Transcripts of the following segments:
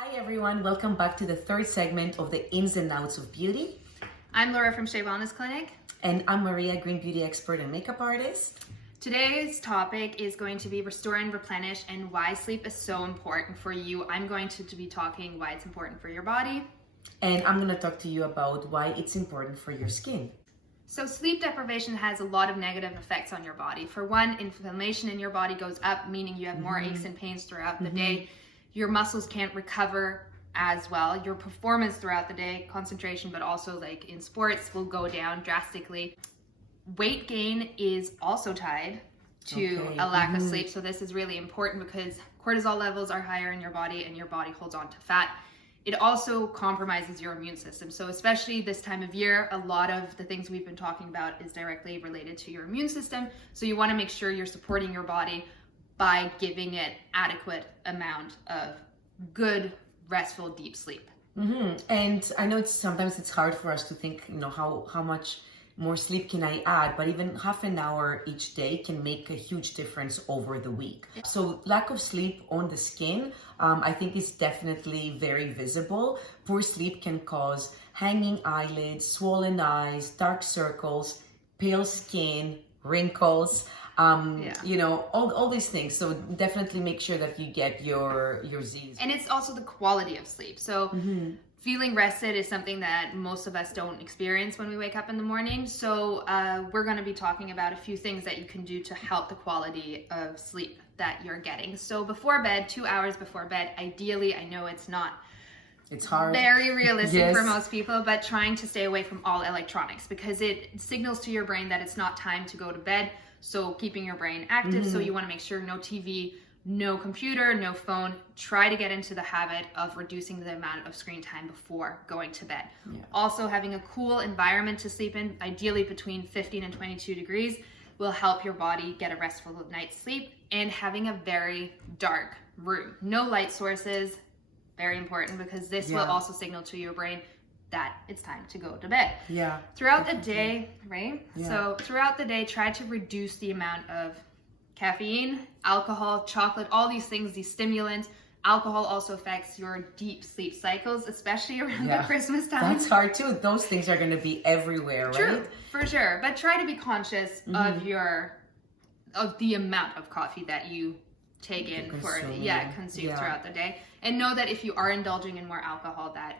Hi everyone, welcome back to the third segment of the ins and outs of beauty. I'm Laura from Shea Wellness Clinic. And I'm Maria, green beauty expert and makeup artist. Today's topic is going to be restore and replenish and why sleep is so important for you. I'm going to be talking why it's important for your body. And I'm going to talk to you about why it's important for your skin. So sleep deprivation has a lot of negative effects on your body. For one, inflammation in your body goes up, meaning you have more aches and pains throughout the day. Your muscles can't recover as well. Your performance throughout the day, concentration, but also like in sports, will go down drastically. Weight gain is also tied to a lack of sleep. So this is really important because cortisol levels are higher in your body and your body holds on to fat. It also compromises your immune system. So especially this time of year, a lot of the things we've been talking about is directly related to your immune system. So you want to make sure you're supporting your body by giving it adequate amount of good, restful, deep sleep. And I know sometimes it's hard for us to think, how much more sleep can I add, but even half an hour each day can make a huge difference over the week. So lack of sleep on the skin, I think is definitely very visible. Poor sleep can cause hanging eyelids, swollen eyes, dark circles, pale skin, wrinkles, all these things. So definitely make sure that you get your Z's. And it's also the quality of sleep. So feeling rested is something that most of us don't experience when we wake up in the morning. So we're going to be talking about a few things that you can do to help the quality of sleep that you're getting. So before bed, 2 hours before bed, ideally, I know it's hard, very realistic for most people, but trying to stay away from all electronics because it signals to your brain that it's not time to go to bed. So keeping your brain active. So you want to make sure no TV, no computer, no phone. Try to get into the habit of reducing the amount of screen time before going to bed. Also, having a cool environment to sleep in, ideally between 15 and 22 degrees, will help your body get a restful night's sleep. And having a very dark room. No light sources, very important because this will also signal to your brain that it's time to go to bed. Throughout the day, right? So throughout the day, try to reduce the amount of caffeine, alcohol, chocolate, all these things, these stimulants. Alcohol also affects your deep sleep cycles, especially around the Christmas time. That's hard too. Those things are going to be everywhere, right? True, for sure. But try to be conscious of the amount of coffee that you take in consume throughout the day. And know that if you are indulging in more alcohol, that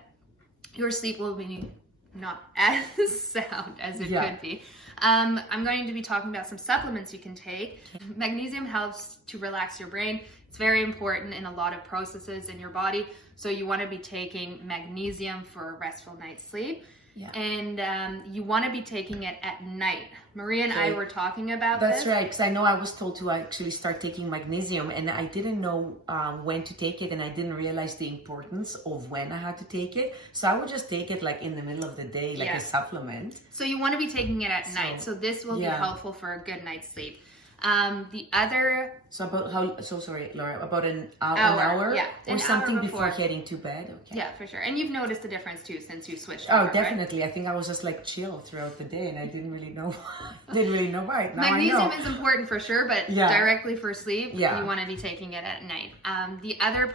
your sleep will be not as sound as it could be. I'm going to be talking about some supplements you can take. Magnesium helps to relax your brain. It's very important in a lot of processes in your body. So you want to be taking magnesium for a restful night's sleep. And you want to be taking it at night. Maria and I were talking about this. That's right, because I know I was told to actually start taking magnesium and I didn't know when to take it and I didn't realize the importance of when I had to take it. So I would just take it like in the middle of the day, like a supplement. So you want to be taking it at night. So this will be helpful for a good night's sleep. The other... Laura, about an hour? Or something before heading to bed? Okay. Yeah, for sure. And you've noticed a difference too since you switched over, right? Definitely. I think I was just like chill throughout the day and I didn't really know why. Now Magnesium is important for sure, but directly for sleep, you want to be taking it at night. The other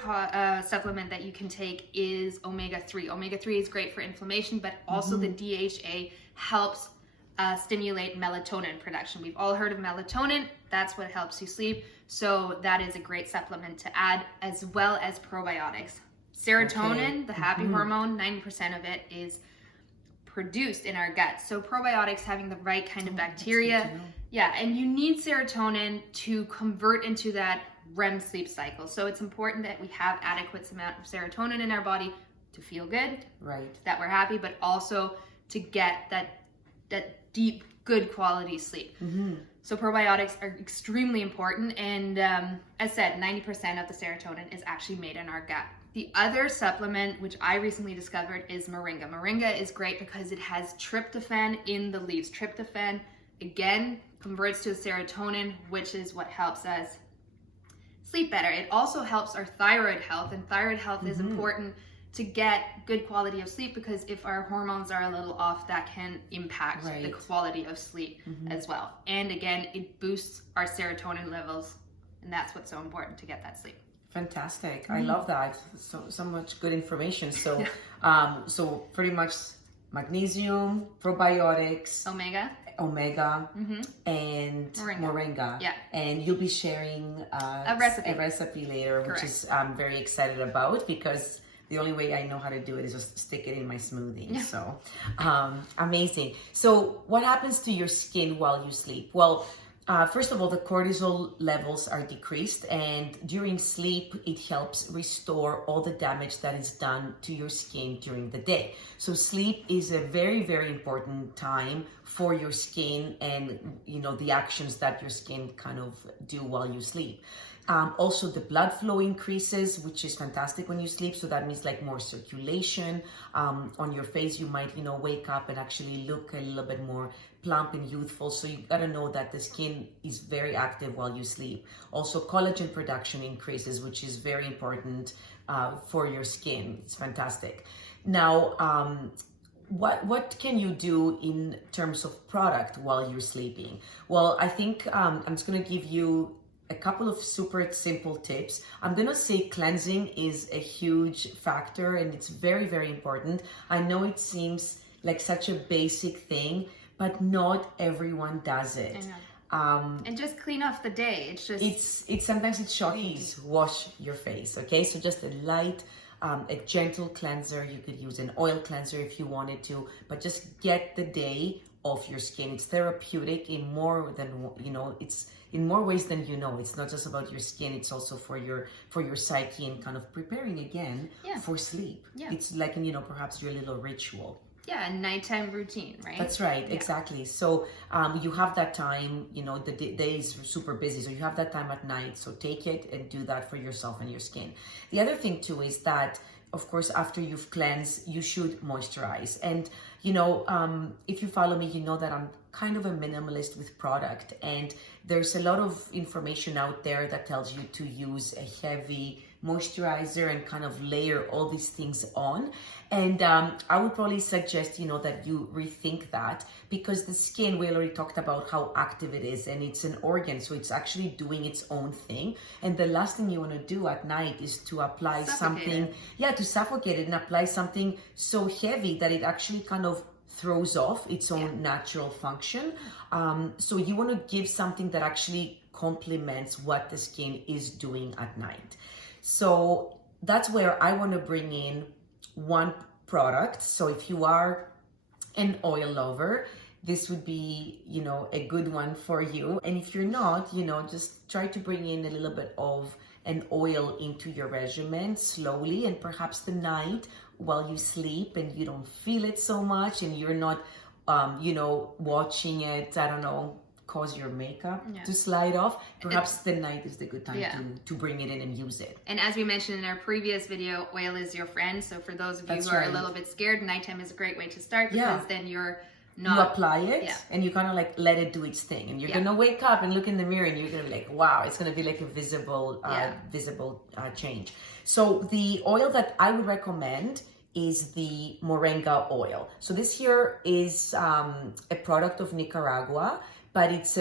supplement that you can take is omega-3. Omega-3 is great for inflammation, but also the DHA helps stimulate melatonin production. We've all heard of melatonin. That's what helps you sleep. So that is a great supplement to add, as well as probiotics. Serotonin, the happy hormone, 90% of it is produced in our gut. So probiotics having the right kind of bacteria. And you need serotonin to convert into that REM sleep cycle. So it's important that we have adequate amount of serotonin in our body to feel good, that we're happy, but also to get that deep, good quality sleep. So probiotics are extremely important. And as said, 90% of the serotonin is actually made in our gut. The other supplement, which I recently discovered, is moringa. Moringa is great because it has tryptophan in the leaves. Tryptophan, again, converts to serotonin, which is what helps us sleep better. It also helps our thyroid health, and thyroid health is important to get good quality of sleep because if our hormones are a little off, that can impact the quality of sleep as well. And again, it boosts our serotonin levels, and that's what's so important to get that sleep. Fantastic. I love that. So much good information. So, so pretty much magnesium, probiotics, omega, and moringa. Yeah. And you'll be sharing a recipe later, which is I'm very excited about, because the only way I know how to do it is just stick it in my smoothie. Yeah. So amazing. So what happens to your skin while you sleep? Well, first of all, the cortisol levels are decreased, and during sleep, it helps restore all the damage that is done to your skin during the day. So sleep is a very, very important time for your skin and, you know, the actions that your skin kind of do while you sleep. Also, the blood flow increases, which is fantastic when you sleep. So that means like more circulation on your face. You might, you know, wake up and actually look a little bit more plump and youthful. So you gotta know that the skin is very active while you sleep. Also, collagen production increases, which is very important for your skin. It's fantastic. Now, what can you do in terms of product while you're sleeping? Well, I think I'm just gonna give you a couple of super simple tips. I'm gonna say cleansing is a huge factor, and it's very, very important. I know it seems like such a basic thing, but not everyone does it. I know. And just clean off the day. It's just it's sometimes it's shocking. Wash your face, okay? So just a light, a gentle cleanser. You could use an oil cleanser if you wanted to, but just get the day off your skin. It's therapeutic in more than, you know, it's in more ways than you know. It's not just about your skin, it's also for your psyche and kind of preparing again for sleep. Yeah. It's like, you know, perhaps your little ritual. Yeah, a nighttime routine, right? That's right, exactly. So you have that time, you know, the day is super busy, so you have that time at night. So take it and do that for yourself and your skin. The other thing too is that, of course, after you've cleansed, you should moisturize. And, you know, if you follow me, you know that I'm kind of a minimalist with product. And there's a lot of information out there that tells you to use a heavy moisturizer and kind of layer all these things on. And I would probably suggest, you know, that you rethink that, because the skin, we already talked about how active it is, and it's an organ, so it's actually doing its own thing. And the last thing you want to do at night is to apply something, to suffocate it and apply something so heavy that it actually kind of throws off its own natural function. So you want to give something that actually complements what the skin is doing at night. So that's where I want to bring in one product. So if you are an oil lover, this would be, you know, a good one for you. And if you're not, you know, just try to bring in a little bit of an oil into your regimen slowly, and perhaps the night while you sleep and you don't feel it so much and you're not, you know, watching it, I don't know, cause your makeup to slide off, perhaps the night is the good time to bring it in and use it. And as we mentioned in our previous video, oil is your friend. So for those of you who are a little bit scared, nighttime is a great way to start, because then you're not... You apply it and you kind of like let it do its thing. And you're going to wake up and look in the mirror and you're going to be like, wow, it's going to be like a visible change. So the oil that I would recommend is the moringa oil. So this here is a product of Nicaragua, but it's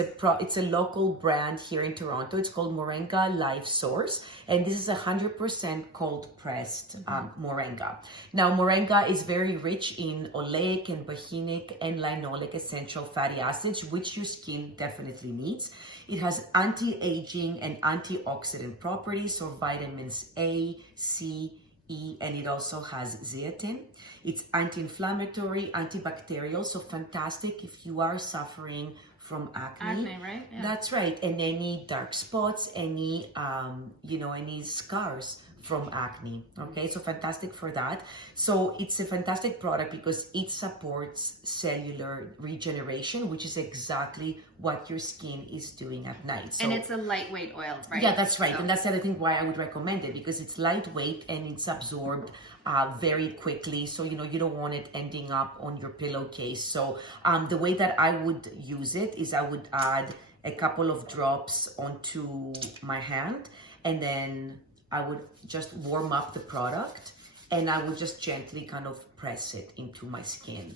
a local brand here in Toronto. It's called Moringa Life Source, and this is 100% cold pressed moringa. Now, moringa is very rich in oleic and bahinic and linolic essential fatty acids, which your skin definitely needs. It has anti-aging and antioxidant properties, so vitamins A, C, E, and it also has zeaxanthin. It's anti-inflammatory, antibacterial, so fantastic if you are suffering from acne, right? Yeah. That's right. And any dark spots, any any scars from acne. Okay, so fantastic for that. So it's a fantastic product because it supports cellular regeneration, which is exactly what your skin is doing at night. So, and it's a lightweight oil, right? Yeah, that's right. So. And that's the other thing why I would recommend it, because it's lightweight and it's absorbed very quickly. So, you know, you don't want it ending up on your pillowcase. So the way that I would use it is I would add a couple of drops onto my hand, and then I would just warm up the product and I would just gently kind of press it into my skin.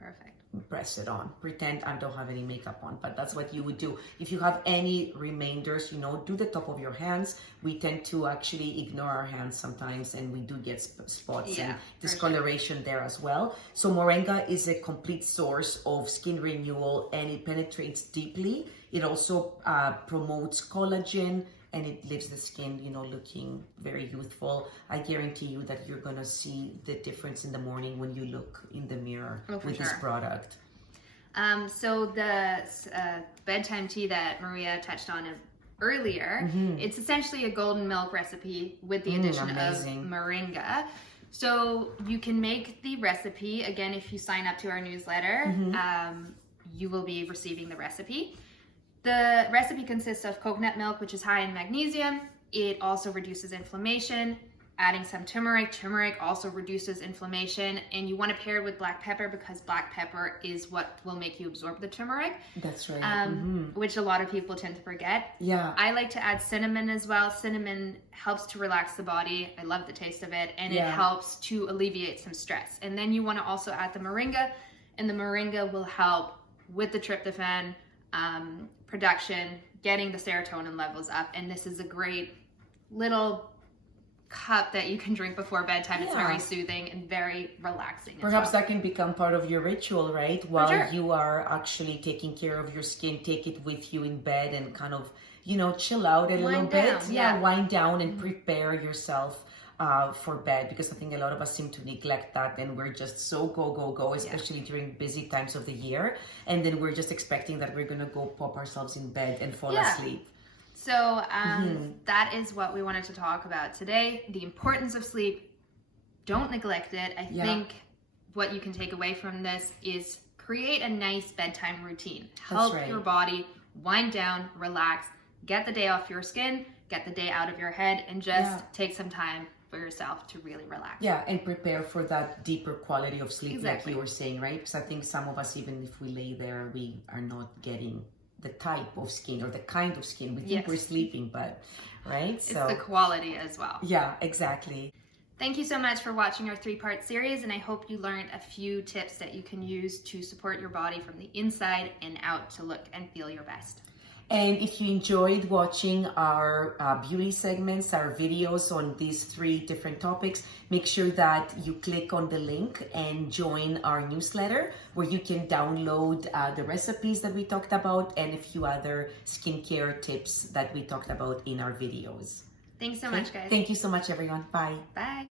Perfect. press it on. Pretend I don't have any makeup on, but that's what you would do. If you have any remainders, do the top of your hands. We tend to actually ignore our hands sometimes, and we do get spots and discoloration there as well. So moringa is a complete source of skin renewal, and it penetrates deeply. It also promotes collagen, and it leaves the skin, looking very youthful. I guarantee you that you're gonna see the difference in the morning when you look in the mirror with this product. So the bedtime tea that Maria touched on earlier, it's essentially a golden milk recipe with the addition of moringa. So you can make the recipe, again, if you sign up to our newsletter, you will be receiving the recipe. The recipe consists of coconut milk, which is high in magnesium. It also reduces inflammation. Adding some turmeric. Turmeric also reduces inflammation. And you want to pair it with black pepper because black pepper is what will make you absorb the turmeric. That's right. Which a lot of people tend to forget. Yeah. I like to add cinnamon as well. Cinnamon helps to relax the body. I love the taste of it. And it helps to alleviate some stress. And then you want to also add the moringa. And the moringa will help with the tryptophan production, getting the serotonin levels up, and this is a great little cup that you can drink before bedtime. It's very soothing and very relaxing. Perhaps that can become part of your ritual, right? While you are actually taking care of your skin, take it with you in bed and kind of, chill out a little bit. Wind down and prepare yourself for bed, because I think a lot of us seem to neglect that, and we're just so go, especially during busy times of the year, and then we're just expecting that we're gonna go pop ourselves in bed and fall asleep. So that is what we wanted to talk about today, the importance of sleep. Don't neglect it. I think what you can take away from this is create a nice bedtime routine. Help your body wind down, relax, get the day off your skin, get the day out of your head, and just take some time for yourself to really relax. Yeah, and prepare for that deeper quality of sleep, like you were saying, right? Because I think some of us, even if we lay there, we are not getting the type of skin or the kind of skin. We think we're sleeping, but, right? It's the quality as well. Yeah, exactly. Thank you so much for watching our 3-part series, and I hope you learned a few tips that you can use to support your body from the inside and out to look and feel your best. And if you enjoyed watching our beauty segments, our videos on these 3 different topics, make sure that you click on the link and join our newsletter, where you can download the recipes that we talked about and a few other skincare tips that we talked about in our videos. Thanks so much, guys. Thank you so much, everyone. Bye. Bye.